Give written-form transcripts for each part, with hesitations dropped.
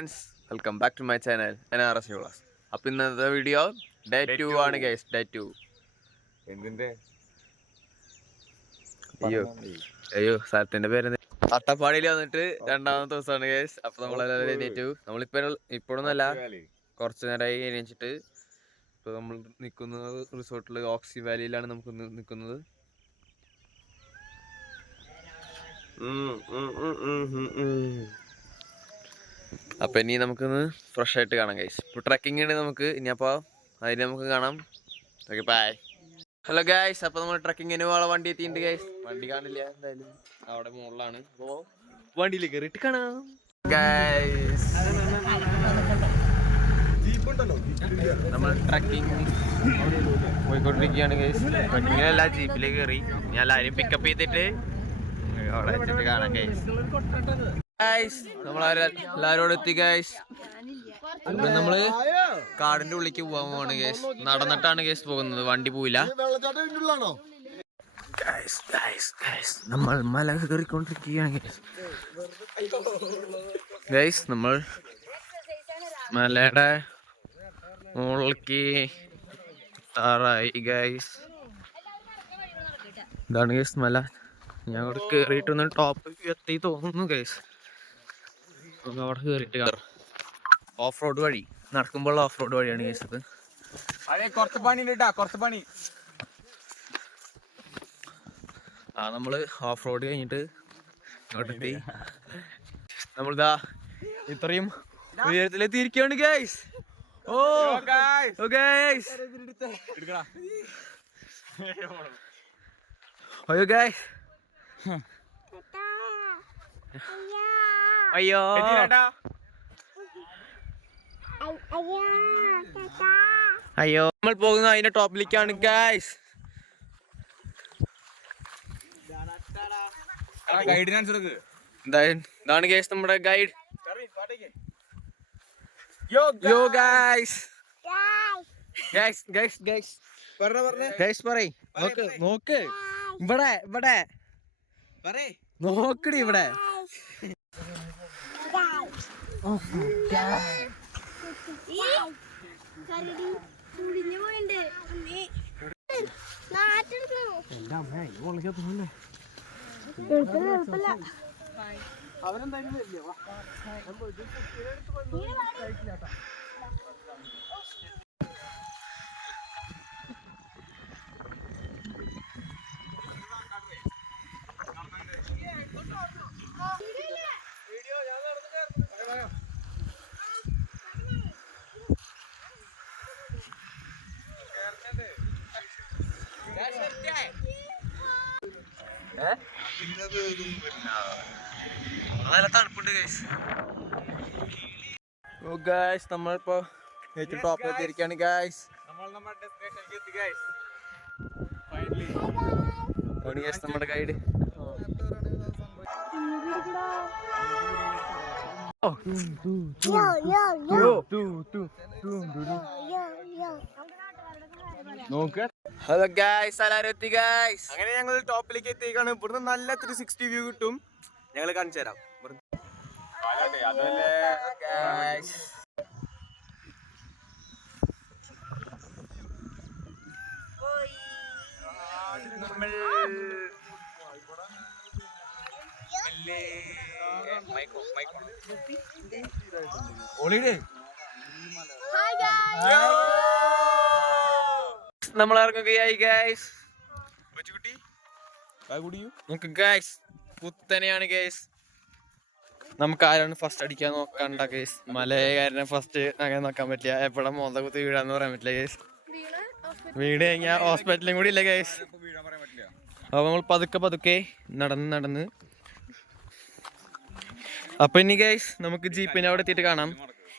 Friends, welcome back to my channel NRS vlogs. അപ്പോൾ ഇന്നത്തെ video day 2 ആണ് guys. Day 2 അയ്യോ സ്ഥലത്തിന്റെ പേര് അട്ടപ്പാടിയിൽ വന്നിട്ട് രണ്ടാമത്തെ ദിവസമാണ് ഗൈസ്. അപ്പോൾ നമ്മളെല്ലാവരും എണീറ്റു. ഇപ്പോഴൊന്നുമല്ല, കുറച്ച് നേരമായി എണീച്ചിട്ട്. ഇപ്പോൾ നമ്മൾ നിൽക്കുന്നത് റിസോർട്ടിൽ ഓക്സി വാലിയിലാണ് നമുക്ക് നിൽക്കുന്നത്. അപ്പോൾ ഇനി നമുക്കൊന്ന് ഫ്രഷ് ആയിട്ട് കാണാം ഗൈസ്. ഇപ്പോൾ ട്രക്കിംഗ് ഉണ്ട് നമുക്ക് ഇനി. അപ്പോൾ അതിന് നമുക്ക് കാണാം. Okay bye. ഹലോ ഗൈസ്, അപ്പോൾ നമ്മൾ ട്രക്കിങ്ങിന് പോകാൻ വണ്ടി എത്തിയിട്ടുണ്ട് ഗൈസ്. വണ്ടി കാണില്ല, എന്തായാലും അവിടെ മുകളിലാണ്. അപ്പോൾ വണ്ടിയിൽ കയറിയിട്ട് കാണാം ഗൈസ്. നമ്മൾ ട്രക്കിംഗ് പോയിക്കൊണ്ടിരിക്കുകയാണ് ഗൈസ്. ട്രക്കിങ്ങിനല്ല, ജീപ്പിലേക്ക് കയറി. ഞാൻ എല്ലാവരും പിക്കപ്പ് ചെയ്തിട്ട് അവിടെ വെച്ചിട്ട് കാണാം ഗൈസ്. നമ്മളെല്ലാരോടും എത്തി ഗൈസ്. നമ്മള് കാടിന്റെ ഉള്ളിലേക്ക് പോകാൻ പോവാണ് ഗൈസ്. നടന്നിട്ടാണ് ഗൈസ് പോകുന്നത്, വണ്ടി പോയില്ല. നമ്മൾ മല കയറിക്കൊണ്ടിരിക്കുകയാണ് ഗൈസ്. നമ്മൾ മലയുടെ മുകളിലേക്ക് എത്താറായി ഗൈസ്. ഇതാണ് ഗൈസ് മല. ഞാൻ അവിടെ കയറിയിട്ടൊന്ന് ടോപ്പ് എത്തി തോന്നുന്നു ഗൈസ്. അവിടെ കയറിയിട്ട് ഓഫ് റോഡ് വഴി, നടക്കുമ്പോൾ ഓഫ് റോഡ് വഴിയാണ് ഗൈസ്. അത് കുറച്ച് പണി കുറച്ച് പണി. നമ്മള് ഓഫ് റോഡ് കഴിഞ്ഞിട്ട് ഇങ്ങോട്ടെത്തി. നമ്മളിതാ ഇത്രയും ഉയരത്തിലെത്തിയിരിക്കുകയാണ് ഗൈസ്. അയ്യോ ഗൈസ്, അയ്യോ അയ്യോ. നമ്മൾ പോകുന്നത് അതിന്റെ ടോപ്പിലേക്കാണ് ഗൈസ്. ഇതാണ് ഗൈസ് നമ്മുടെ ഗൈഡ്. യോ guys, guys guys guys guys പറയ്. നോക്ക് ഇവിടെ ഇവിടെ നോക്കടി ഇവിടെ. അവനെന്തായാലും വരില്ല. നല്ല തണുപ്പുണ്ട് ഗൈസ്. ഓ ഗൈസ്, നമ്മളിപ്പോ ഏറ്റവും ടോപ്പിലെത്തിയിരിക്കുകയാണ് ഗൈസ്. നമ്മുടെ ഗൈഡ്. ഹലോ ഗൈസ്, എല്ലാവരും എത്തി ഗൈസ്. അങ്ങനെ ഞങ്ങൾ ടോപ്പിലേക്ക് എത്തിയേക്കാണ്. ഇവിടുന്ന് നല്ല 360 വ്യൂ കിട്ടും. ഞങ്ങൾ കാണിച്ചു തരാം. നമ്മൾ ഇറങ്ങുകയായി ഗൈസ്. നമുക്ക് ഗൈസ് കുത്തനെയാണ് ഗൈസ്. നമുക്ക് ആരാണ് ഫസ്റ്റ് അടിക്കാൻ നോക്കണ്ട ഗൈസ്. മലയാരനെ ഫസ്റ്റ് അങ്ങനെ നോക്കാൻ പറ്റില്ല. എപ്പോഴും മോന്ത കുത്തി വീഴാന്ന് പറയാൻ പറ്റില്ല ഗൈസ്. വീട് കഴിഞ്ഞാൽ ഹോസ്പിറ്റലും കൂടി ഇല്ല ഗൈസ്. അപ്പൊ നമ്മൾ പതുക്കെ നടന്ന് അപ്പൊ ഇനി ഗൈസ് നമുക്ക് ജീപ്പിനെ അവിടെ എത്തിയിട്ട് കാണാം.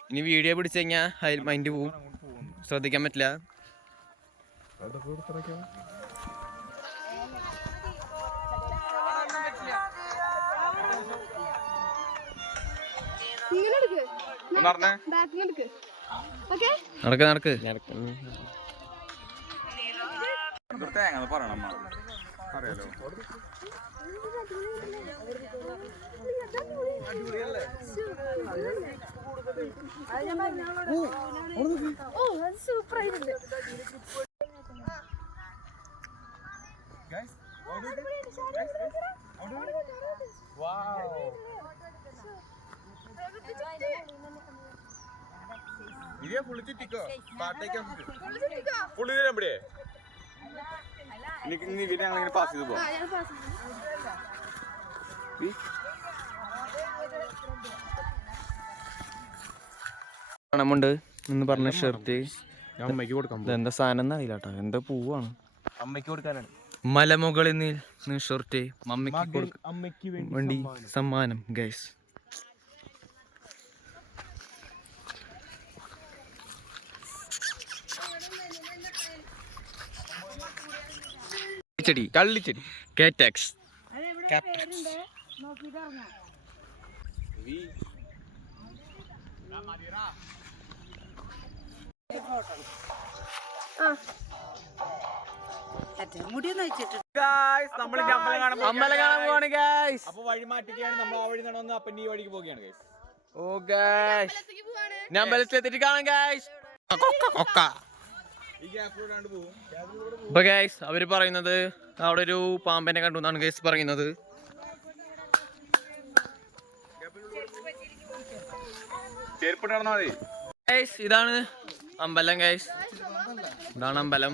ഇനി വീഡിയോ പിടിച്ചു കഴിഞ്ഞാൽ അതിൽ മൈൻഡ് പോവും, ശ്രദ്ധിക്കാൻ പറ്റില്ല. നടക്ക് അറിയാലോ. പാസ് ചെയ്ത് പോവാം. പണമുണ്ട് എന്ന് പറഞ്ഞ ഷർട്ട് അമ്മയ്ക്ക് കൊടുക്കാം. എന്താ സാധനം എന്നറിയില്ല കേട്ടോ, എന്താ പൂവാണ്. അമ്മയ്ക്ക് കൊടുക്കാനാണ്. മലമുകളിൽ നിന്ന് ഷർട്ട് മമ്മിക്ക് അമ്മയ്ക്ക് വേണ്ടി സമ്മാനം ഗൈസ്. ചെടി കള്ളിച്ചെടി കാറ്റാക്സ് അമ്പലം കാണാൻ പോവാണ് ഗൈസ്. അപ്പൊ വഴി മാറ്റുകയാണ്, നമ്മൾ ആ വഴി നടന്ന് അപ്പൻ ഈ വഴിക്ക് പോവുകയാണ് ഗൈസ്. ഓ ഗൈസ് ഞാൻ അമ്പലത്തിലെത്തിട്ട് കാണാം ഗൈസ്. ഈ ഗ്യാപ്പിലൂടെ പോകും. അപ്പൊ ഗൈസ് അവര് പറയുന്നത് അവിടെ ഒരു പാമ്പിനെ കണ്ടു എന്നാണ് ഗൈസ് പറയുന്നത്. ചെരുപ്പിട്ട് നടന്നാ മതി ഗൈസ്. ഇതാണ് അമ്പലം ഗൈസ്, ഇതാണ് അമ്പലം.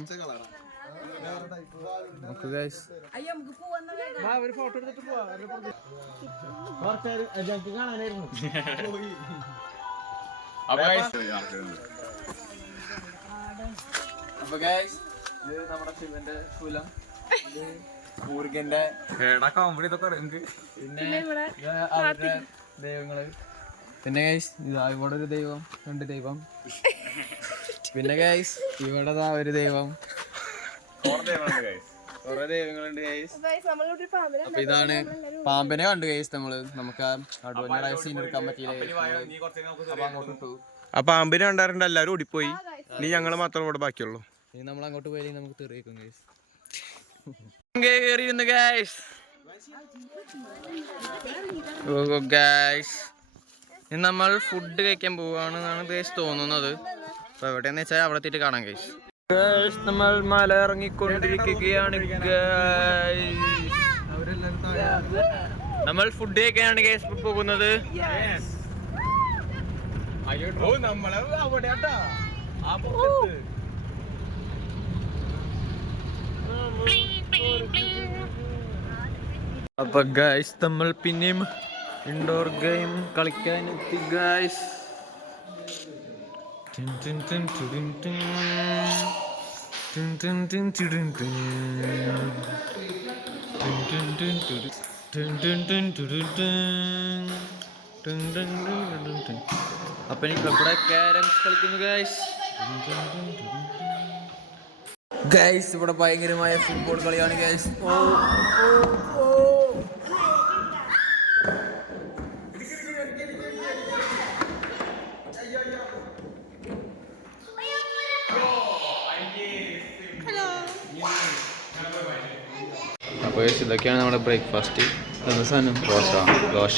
നോക്ക് ഗൈസ്. അപ്പൊ ഗൈസ് ഇത് നമ്മുടെ ശിവന്റെ ശൂലം, ഇത് മുരുകന്റെ, പിന്നെ അവരുടെ ദൈവങ്ങള്, പിന്നെ ഗൈസ് ഇതാ ഇവിടെ ഒരു ദൈവം, രണ്ട് ദൈവം, പിന്നെ ഗൈസ് ഇവിടെ ഒരു ദൈവം, കുറെ ദൈവങ്ങളുണ്ട് ഗൈസ്. അപ്പൊ ഇതാണ് പാമ്പിനെ കണ്ടു ഗൈസ് നമ്മള്. നമുക്ക് അഡ്വഞ്ചറായ സീൻ എടുക്കാൻ പറ്റിയില്ല. അപ്പൊ അങ്ങോട്ട് ഇട്ടു. ആ പാമ്പിനെ കണ്ടാറുണ്ട്, എല്ലാരും ഓടിപ്പോയി. ഇനി ഞങ്ങള് മാത്രം ഇവിടെ ബാക്കിയുള്ളൂ. ഇനി നമ്മൾ അങ്ങോട്ട് പോയില്ലെങ്കിൽ നമുക്ക് തെറിയിക്കും ഗൈസ്. കേറിയിരുന്നു ഗൈസ്. ഓ ഗൈസ് ഇനി നമ്മൾ ഫുഡ് കഴിക്കാൻ പോവാണെന്നാണ് ഗൈസ് തോന്നുന്നത്. അപ്പൊ എവിടെയാന്ന് വെച്ചാൽ അവിടെ എത്തിയിട്ട് കാണാം ഗൈസ്. ഗൈസ് നമ്മൾ മല ഇറങ്ങിക്കൊണ്ടിരിക്കുകയാണ് ഗൈസ്. നമ്മൾ ഫുഡ് കഴിക്കാനാണ് ഗൈസ് പോകുന്നത്. അപ്പൊ ഗൈസ് നമ്മൾ പിന്നെയും ഇൻഡോർ ഗെയിം കളിക്കാൻ എത്തി ഗൈസ്. അപ്പൊ ഇവിടെ ക്യാരംസ് കളിക്കുന്നു ഗൈസ്. ഗൈസ് ഇവിടെ ഭയങ്കരമായ ഫുട്ബോൾ കളിയാണ് ഗൈസ്. അപ്പോൾ ഇതൊക്കെയാണ് നമ്മുടെ ബ്രേക്ക്ഫാസ്റ്റ്. എന്ന സാധനം ദോശ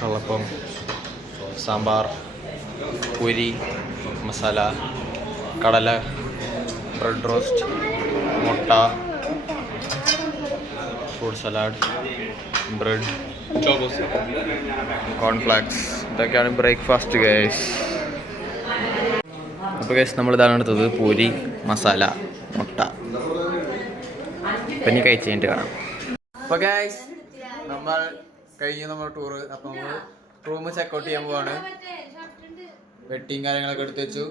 കള്ളപ്പം, സാമ്പാർ, പൂരി, മസാല, കടല, ബ്രെഡ് റോസ്റ്റ്, മുട്ട, ഫ്രൂട്ട് സലാഡ്, ബ്രെഡ്, കോൺഫ്ലാക്സ്. ഇതൊക്കെയാണ് ബ്രേക്ക്ഫാസ്റ്റ് ഗൈസ്. അപ്പോൾ ഗൈസ് നമ്മളിതാണ് എടുത്തത്, പൂരി, മസാല, മുട്ട. അപ്പം ഇനി കഴിച്ച് കഴിഞ്ഞിട്ട് കാണാം. അപ്പോൾ ഗൈസ് നമ്മൾ കഴിഞ്ഞ് നമ്മുടെ ടൂറ്. അപ്പോൾ നമ്മൾ റൂം ചെക്കൗട്ട് ചെയ്യാൻ പോവാണ്. പെട്ടിയും കാര്യങ്ങളൊക്കെ എടുത്ത് വെച്ചു.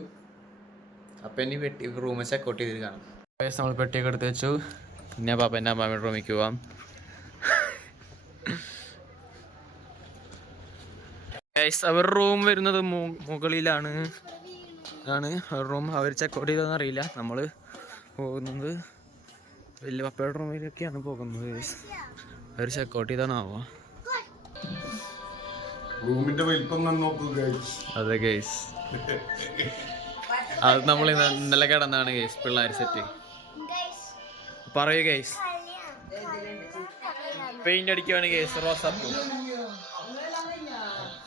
അപ്പം ഇനി റൂം ചെക്കൗട്ട് ചെയ്തിട്ട് കാണാം. ഗൈസ് നമ്മൾ പെട്ടിയൊക്കെ എടുത്ത് വെച്ചു. പിന്നെ പാപ്പൻ്റെ അമ്മാമ്മയുടെ റൂമിലേക്ക് പോവാം. ഗൈസ് അവരുടെ റൂം വരുന്നത് മുകളിലാണ്. റൂം അവർ ചെക്കൗട്ട് ചെയ്തതെന്ന് അറിയില്ല. നമ്മൾ പോകുന്നത് വലിയ പപ്പയുടെ റൂമിലൊക്കെയാണ് പോകുന്നത്. അവർ ചെക്കൗട്ട് ചെയ്താണാവുക. റൂമിന്റെ വലിപ്പം അതെ ഗൈസ്, അത് നമ്മൾ ഇന്നലെ കിടന്നാണ് ഗൈസ് പിള്ളേർ സെറ്റ്. പറയൂ ഗൈസ്. പെയിന്റ് അടിക്കുവാണ് ഗൈസ്, റോസാപ്പൂ.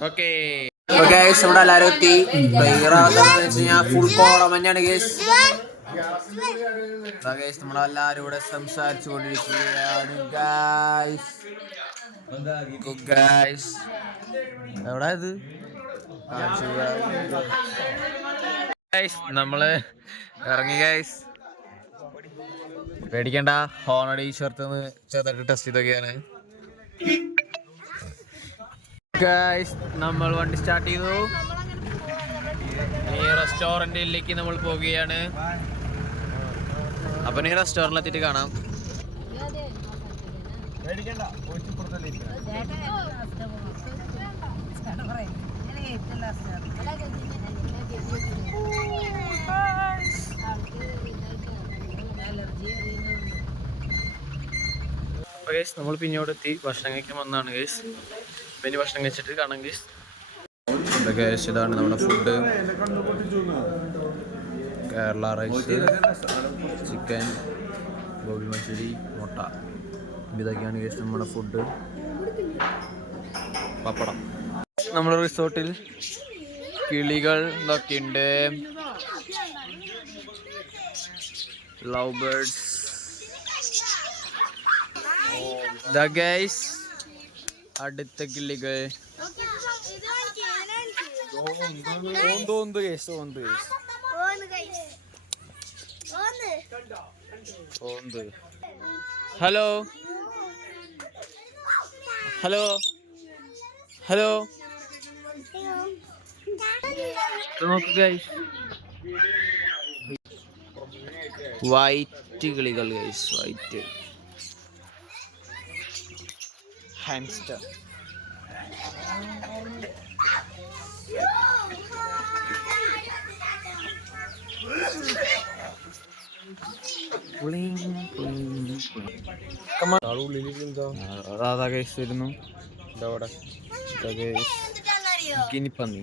ഓക്കേ ഇവിടെ എല്ലാരും എത്തി. ഫുൾ കോടമഞ്ഞാണ് കേസ്. നമ്മളെല്ലാരും ഇവിടെ സംസാരിച്ചു കൊണ്ടിരിക്കുകയാണ് ഗൈസ്. എവിടെ ഇത് നമ്മള് ഇറങ്ങി ഗൈസ്. പേടിക്കണ്ട, ഹോണടി ചേർത്ത് ചെറുതായിട്ട് ടെസ്റ്റ് ചെയ്തൊക്കെയാണ് ഗൈസ്. നമ്മൾ വണ്ടി സ്റ്റാർട്ട് ചെയ്തു. ഈ റെസ്റ്റോറന്റിലേക്ക് നമ്മൾ പോവുകയാണ്. അപ്പൊ ഈ റെസ്റ്റോറന്റിൽ എത്തിയിട്ട് കാണാം. നമ്മൾ പിന്നോട് എത്തി. ഭക്ഷണം കഴിക്കാൻ വന്നതാണ് ഗൈസ്. പിന്നെ ഭക്ഷണം കഴിച്ചിട്ട് കാണാം ഗൈസ്. ഗൈസ് ഇതാണ് നമ്മുടെ food. Kerala rice, chicken, gobi manchurian, മുട്ട, ഇതൊക്കെയാണ് ഗൈസ് നമ്മുടെ ഫുഡ്. പപ്പടം. നമ്മുടെ റിസോർട്ടിൽ കിളികൾ ഇതൊക്കെ ഉണ്ട്. Love birds. ഗൈസ് അടുത്ത കിളികൾ. ഹലോ ഹലോ ഹലോ നോക്ക് ഗൈസ്, വൈറ്റ് കിളികൾ ഗൈസ്, വൈറ്റ് ഹാംസ്റ്റർ. വരുന്നു ഗിനിപ്പന്നി,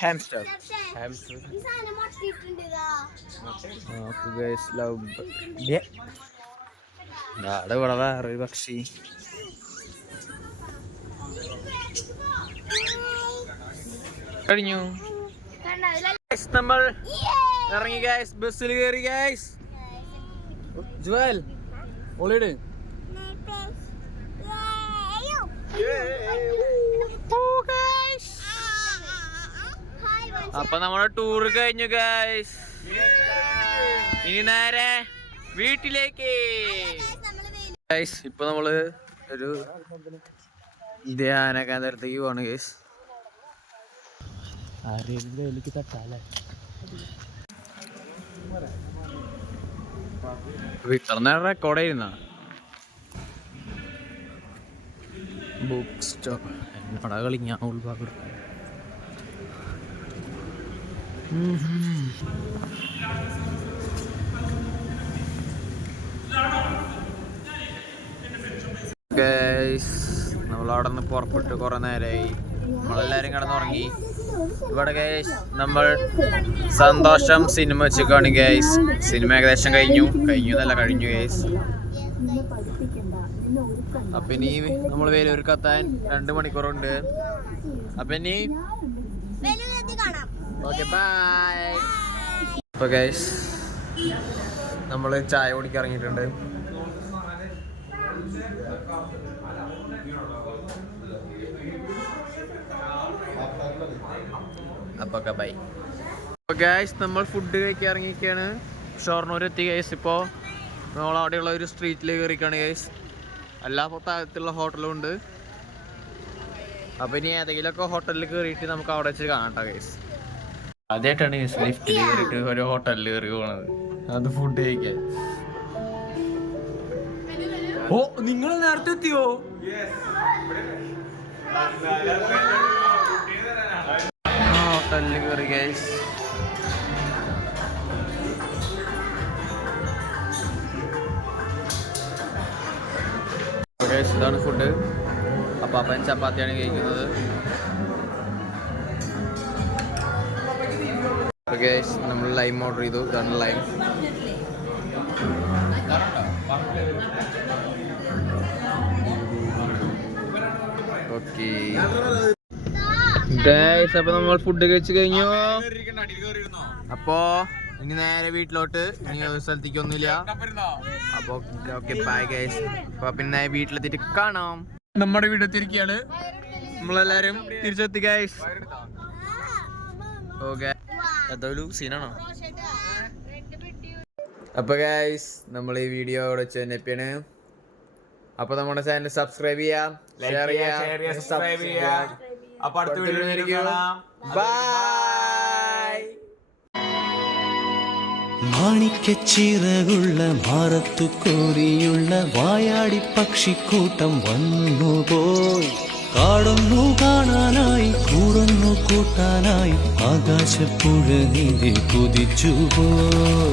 ഹാംസ്റ്റർ. ഇവിടെ വേറൊരു പക്ഷി. കഴിഞ്ഞു. നമ്മൾ ഇറങ്ങി ഗൈസ്, ബസ്സിൽ കയറി ഗൈസ്. ജുവൽ ഓളിഡ്. അപ്പൊ നമ്മുടെ ടൂർ കഴിഞ്ഞു ഗൈസ്. ഇനി നേരെ വീട്ടിലേക്ക് ഗൈസ്. ഇപ്പൊ നമ്മള് ഒരു ധ്യാന കേന്ദ്രത്തേക്ക് പോവാണ് ഗൈസ്. ഇത്ര നേരം റെക്കോർഡ് ചെയ്യുന്ന ബുക്ക് സ്റ്റോർ എന്നോടാ കളിഞ്ഞ ഉൾഭാഗം. നമ്മളവിടെ നിന്ന് പുറപ്പെട്ട് കുറെ നേരമായി. നമ്മളെല്ലാരും കിടന്നുറങ്ങി. ഇവിടെ ഗൈസ് നമ്മൾ സന്തോഷം സിനിമ വെച്ചേക്കാണ് ഗൈസ്. സിനിമ ഏകദേശം കഴിഞ്ഞു ഗൈസ്. അപ്പൊ ഇനി നമ്മൾ വേലൂർക്ക് എത്താൻ 2 മണിക്കൂറുണ്ട്. അപ്പൊ ഇനി ഓക്കെ ബൈ. അപ്പൊ ഗൈസ് നമ്മൾ ചായ കുടിക്കാൻ ഇറങ്ങിയിട്ടുണ്ട്. അപ്പൊ ബൈ. ഗൈസ് നമ്മൾ ഫുഡ് കഴിക്കാൻ ഇറങ്ങിയിരിക്കുകയാണ്. ഷൊർണൂർ എത്തി ഗൈസ്. ഇപ്പോൾ നമ്മൾ അവിടെയുള്ള ഒരു സ്ട്രീറ്റിൽ കയറിക്കാണ് ഗൈസ്. എല്ലാ തരത്തിലുള്ള ഹോട്ടലും ഉണ്ട്. അപ്പം ഇനി ഏതെങ്കിലുമൊക്കെ ഹോട്ടലിൽ കയറിയിട്ട് നമുക്ക് അവിടെ വെച്ച് കാണാം ഗൈസ്. ആദ്യമായിട്ടാണ് ഗൈസ് ലിഫ്റ്റിൽ കയറിയിട്ട് ഒരു ഹോട്ടലിൽ കയറി പോണത്. അത് ഫുഡ് കഴിക്കാൻ. ഓ നിങ്ങൾ നേരത്തെ എത്തിയോ? ഹോട്ടലിൽ കയറി ഗൈസ്. ഇതാണ് ഫുഡ്. അപ്പാപ്പൻ ചപ്പാത്തിയാണ് കഴിക്കുന്നത്. നമ്മൾ ലൈം ഓർഡർ ചെയ്തു. ഇതാണ് ലൈം. ഓക്കെ ഗൈസ്, അപ്പൊ നമ്മൾ ഫുഡ് കഴിച്ചു കഴിഞ്ഞു. അപ്പോ ഇനി നേരെ വീട്ടിലോട്ട്, ഇനി ഒരു സ്ഥലത്തേക്ക് ഒന്നുമില്ല. അപ്പൊ ഓക്കെ ബൈ ഗൈസ്. അപ്പൊ പിന്നെ വീട്ടിലെത്തിയിട്ട് കാണാം. നമ്മുടെ വീടെത്തിരിക്കുകയാണ്, നമ്മളെല്ലാരും തിരിച്ചെത്തി ഗൈസ്. ഓക്കെ, അതൊരു സീനാണോ? അപ്പൊ ഗൈസ്, നമ്മൾ ഈ വീഡിയോ ഇവിടെ വെച്ച് തന്നെ എപ്പിയാണ്. അപ്പൊ നമ്മുടെ ചാനൽ സബ്സ്ക്രൈബ് ചെയ്യാം, ഷെയർ ചെയ്യാം. അപ്പൊ അടുത്ത വീഡിയോ കാണാം. ബൈ. മാണിക്കച്ചിറകുള്ള ഭാരത്തു കോരിയുള്ള വായാടി പക്ഷിക്കൂട്ടം വന്നുപോയി. കാടൊന്നു കാണാനായി കൂടൊന്നു കൂട്ടാനായി ആകാശപ്പുഴ നീന്തി കുതിച്ചുപോയി.